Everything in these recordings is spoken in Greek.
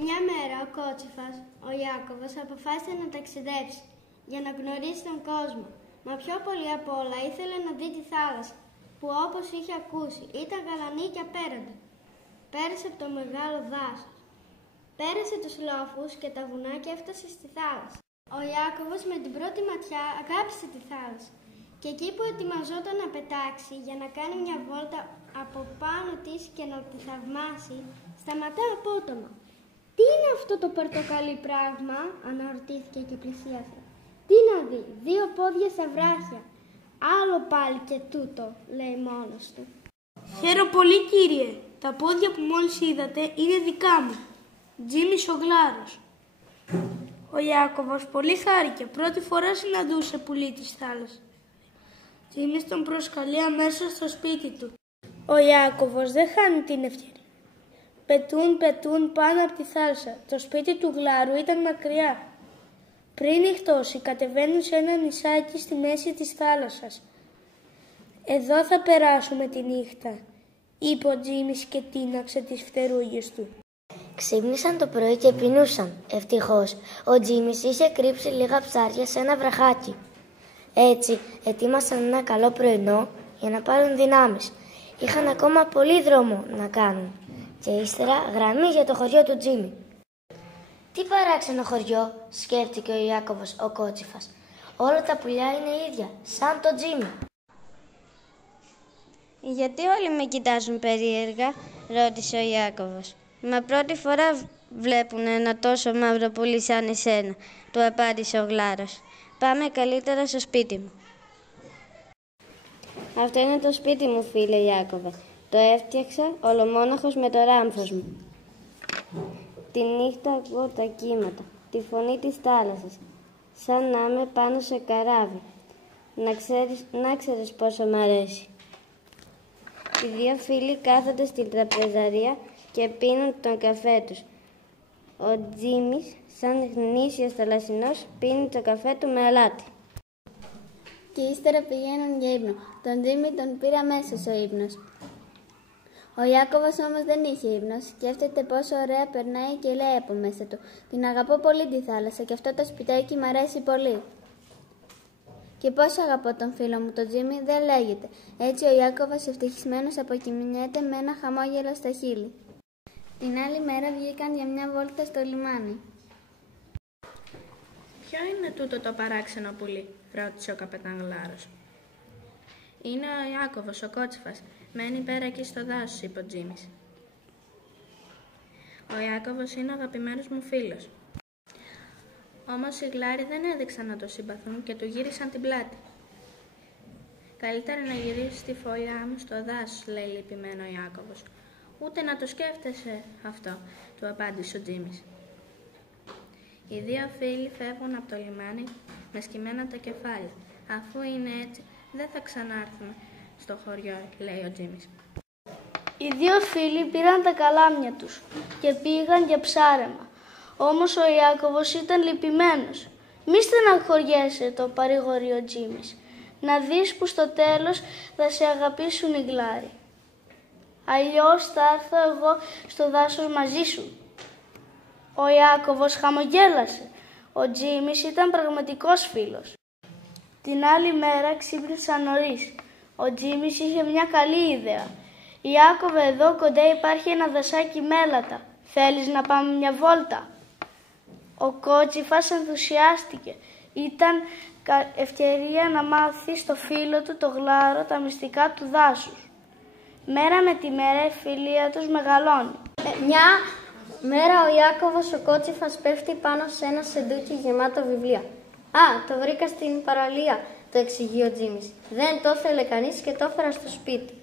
Μια μέρα ο Κότσιφας, ο Ιάκωβος, αποφάσισε να ταξιδέψει για να γνωρίσει τον κόσμο. Μα πιο πολύ απ' όλα ήθελε να δει τη θάλασσα, που όπως είχε ακούσει ήταν γαλανή και απέραντη. Πέρασε από το μεγάλο δάσος. Πέρασε τους λόφους και τα βουνά και έφτασε στη θάλασσα. Ο Ιάκωβος με την πρώτη ματιά αγάπησε τη θάλασσα και εκεί που ετοιμαζόταν να πετάξει για να κάνει μια βόλτα από πάνω της και να τη θαυμάσει, σταματά απότομα. «Τι είναι αυτό το πορτοκαλί πράγμα?» αναρωτήθηκε και πλησίασε. «Τι να δει, δύο πόδια σε βράχια. Άλλο πάλι και τούτο», λέει μόνος του. «Χαίρομαι πολύ, κύριε. Τα πόδια που μόλις είδατε είναι δικά μου. Τζίμις ο Γλάρος». Ο Ιάκωβος πολύ χάρηκε. Πρώτη φορά συναντούσε πουλί της θάλασσας. Τζίμις τον προσκαλεί αμέσως στο σπίτι του. Ο Ιάκωβος δεν χάνει την ευκαιρία. Πετούν πάνω από τη θάλασσα. Το σπίτι του Γλάρου ήταν μακριά. Πριν νυχτώσει, κατεβαίνουν σε ένα νησάκι στη μέση της θάλασσας. «Εδώ θα περάσουμε τη νύχτα», είπε ο Τζίμις και τίναξε τις φτερούγες του. Ξύπνησαν το πρωί και πεινούσαν. Ευτυχώς, ο Τζίμις είχε κρύψει λίγα ψάρια σε ένα βραχάκι. Έτσι, ετοίμασαν ένα καλό πρωινό για να πάρουν δυνάμεις. Είχαν ακόμα πολύ δρόμο να κάνουν. Και ύστερα γραμμή για το χωριό του Τζίμι. «Τι παράξενο χωριό», σκέφτηκε ο Ιάκωβος ο Κότσιφας. «Όλα τα πουλιά είναι ίδια, σαν το Τζίμι». «Γιατί όλοι με κοιτάζουν περίεργα?» ρώτησε ο Ιάκωβος. «Μα πρώτη φορά βλέπουν ένα τόσο μαύρο πουλί σαν εσένα», του απάντησε ο Γλάρος. «Πάμε καλύτερα στο σπίτι μου». «Αυτό είναι το σπίτι μου, φίλε Ιάκωβε. Το έφτιαξα ολομόναχος με το ράμφος μου. Τη νύχτα ακούω τα κύματα, τη φωνή της θάλασσας, σαν να είμαι πάνω σε καράβι. Να ξέρεις πόσο μ' αρέσει». Οι δύο φίλοι κάθονται στην τραπεζαρία και πίνουν τον καφέ τους. Ο Τζίμις, σαν γνήσιος θαλασσινός, πίνει το καφέ του με αλάτι. Και ύστερα πηγαίνουν για ύπνο. Τον Τζίμι τον πήρε αμέσως ο ύπνος. Ο Ιάκωβος όμως δεν είχε ύπνο. Σκέφτεται πόσο ωραία περνάει και λέει από μέσα του: «Την αγαπώ πολύ τη θάλασσα και αυτό το σπιτάκι μ' αρέσει πολύ. Και πόσο αγαπώ τον φίλο μου τον Τζίμι δεν λέγεται». Έτσι ο Ιάκωβος ευτυχισμένος αποκοιμιέται με ένα χαμόγελο στα χείλη. Την άλλη μέρα βγήκαν για μια βόλτα στο λιμάνι. «Ποιο είναι τούτο το παράξενο πουλί?» ρώτησε ο καπετάν Γλάρος. «Είναι ο Ιάκωβος, ο Κότσιφας. Μένει πέρα εκεί στο δάσος», είπε ο Τζίμις. «Ο Ιάκωβος είναι ο αγαπημένος μου φίλος». Όμως οι Γλάροι δεν έδειξαν να το συμπαθούν και του γύρισαν την πλάτη. «Καλύτερα να γυρίσεις στη φωλιά μου στο δάσος», λέει λυπημένο ο Ιάκωβος. «Ούτε να το σκέφτεσαι αυτό», του απάντησε ο Τζίμις. Οι δύο φίλοι φεύγουν από το λιμάνι με σκυμμένα τα κεφάλια. «Αφού είναι έτσι, δεν θα ξανάρθουμε στο χωριό», λέει ο Τζίμις. Οι δύο φίλοι πήραν τα καλάμια τους και πήγαν για ψάρεμα. Όμως ο Ιάκωβος ήταν λυπημένος. «Μη στεναχωριέσαι», το παρηγορεί ο Τζίμις. «Να δεις που στο τέλος θα σε αγαπήσουν οι Γλάροι. Αλλιώς θα έρθω εγώ στο δάσος μαζί σου». Ο Ιάκωβος χαμογέλασε. Ο Τζίμις ήταν πραγματικός φίλος. Την άλλη μέρα ξύπνησαν νωρίς. Ο Τζίμις είχε μια καλή ιδέα. «Ιάκωβε, εδώ κοντά υπάρχει ένα δασάκι μέλατα. Θέλεις να πάμε μια βόλτα?» Ο Κότσιφας ενθουσιάστηκε. Ήταν ευκαιρία να μάθει στο φίλο του το Γλάρο τα μυστικά του δάσους. Μέρα με τη μέρα η φιλία τους μεγαλώνει. Μια μέρα ο Ιάκωβος ο Κότσιφας πέφτει πάνω σε ένα σεντούκι γεμάτο βιβλία. «Α, το βρήκα στην παραλία», το εξηγεί ο Τζίμις. «Δεν το ήθελε κανείς και το έφερα στο σπίτι.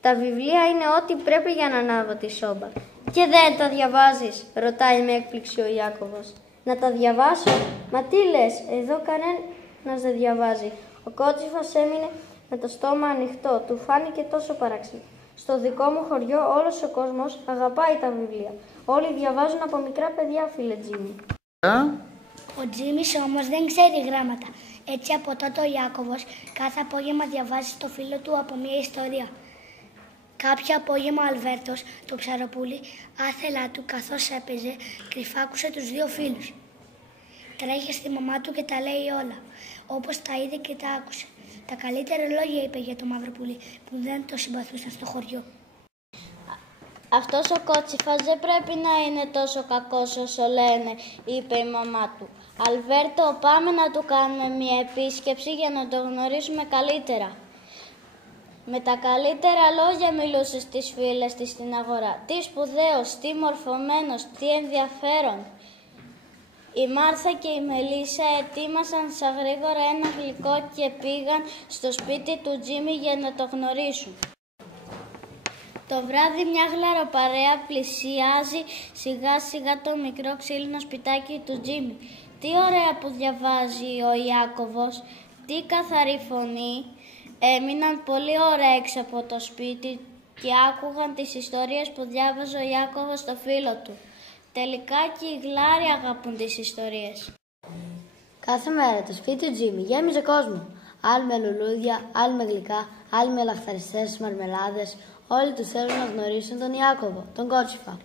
Τα βιβλία είναι ό,τι πρέπει για να ανάβω τη σόμπα». «Και δεν τα διαβάζεις?» ρωτάει με έκπληξη ο Ιάκωβος. «Να τα διαβάσω? Μα τι λες, εδώ κανένας δεν διαβάζει». Ο Κότσιφας έμεινε με το στόμα ανοιχτό. Του φάνηκε τόσο παράξενο. «Στο δικό μου χωριό όλος ο κόσμος αγαπάει τα βιβλία. Όλοι διαβάζουν από μικρά παιδιά, φίλε Τζίμι». Ο Τζίμις όμως δεν ξέρει γράμματα. Έτσι από τότε ο Ιάκωβος κάθε απόγευμα διαβάζει στο φίλο του από μια ιστορία. Κάποιο απόγευμα ο Αλβέρτος, το ψαροπούλι, άθελά του καθώς έπαιζε, κρυφά άκουσε τους δύο φίλους. Τρέχει στη μαμά του και τα λέει όλα, όπως τα είδε και τα άκουσε. Τα καλύτερα λόγια είπε για το Μαυροπούλι που δεν το συμπαθούσαν στο χωριό. «Αυτός ο Κότσιφας δεν πρέπει να είναι τόσο κακός όσο λένε», είπε η μαμά του. «Αλβέρτο, πάμε να του κάνουμε μια επίσκεψη για να το γνωρίσουμε καλύτερα». Με τα καλύτερα λόγια μιλούσε στις φίλες της στην αγορά. Τι σπουδαίος, τι μορφωμένος, τι ενδιαφέρον. Η Μάρθα και η Μελίσσα ετοίμασαν σαν γρήγορα ένα γλυκό και πήγαν στο σπίτι του Τζίμι για να το γνωρίσουν. Το βράδυ μια γλαροπαρέα πλησιάζει σιγά σιγά το μικρό ξύλινο σπιτάκι του Τζίμι. Τι ωραία που διαβάζει ο Ιάκωβος, τι καθαρή φωνή. Έμειναν πολύ ώρα έξω από το σπίτι και άκουγαν τις ιστορίες που διάβαζε ο Ιάκωβος στο φίλο του. Τελικά και οι γλάροι αγαπούν τις ιστορίες. Κάθε μέρα το σπίτι του Τζίμι γέμιζε κόσμο. Άλλοι με λουλούδια, άλλοι με γλυκά, άλλοι με λαχταριστές μαρμελάδες. Όλοι τους θέλουν να γνωρίσουν τον Ιάκωβο, τον Κότσιφα.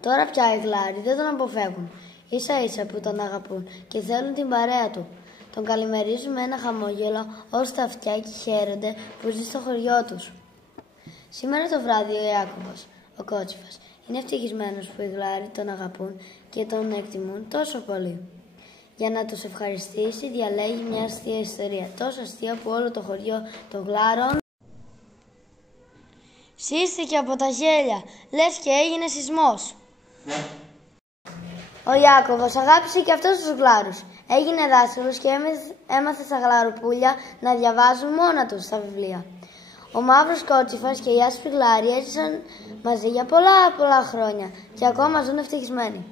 Τώρα πια οι γλάροι δεν τον αποφεύγουν. Ίσα ίσα που τον αγαπούν και θέλουν την παρέα του. Τον καλημερίζουν με ένα χαμόγελο ως τα αυτιά και χαίρονται που ζει στο χωριό τους. Σήμερα το βράδυ ο Ιάκωβος, ο Κότσιφας, είναι ευτυχισμένος που οι γλάροι τον αγαπούν και τον εκτιμούν τόσο πολύ. Για να τους ευχαριστήσει διαλέγει μια αστεία ιστορία, τόσο αστεία που όλο το χωριό των γλάρων σύστηκε από τα γέλια, λες και έγινε σεισμός. Ο Ιάκωβος αγάπησε και αυτός τους γλάρους. Έγινε δάσκαλος και έμαθε στα γλαροπούλια να διαβάζουν μόνα τους τα βιβλία. Ο Μαύρος Κότσιφας και η Άσπρη Γλάρη έζησαν μαζί για πολλά χρόνια και ακόμα ζουν ευτυχισμένοι.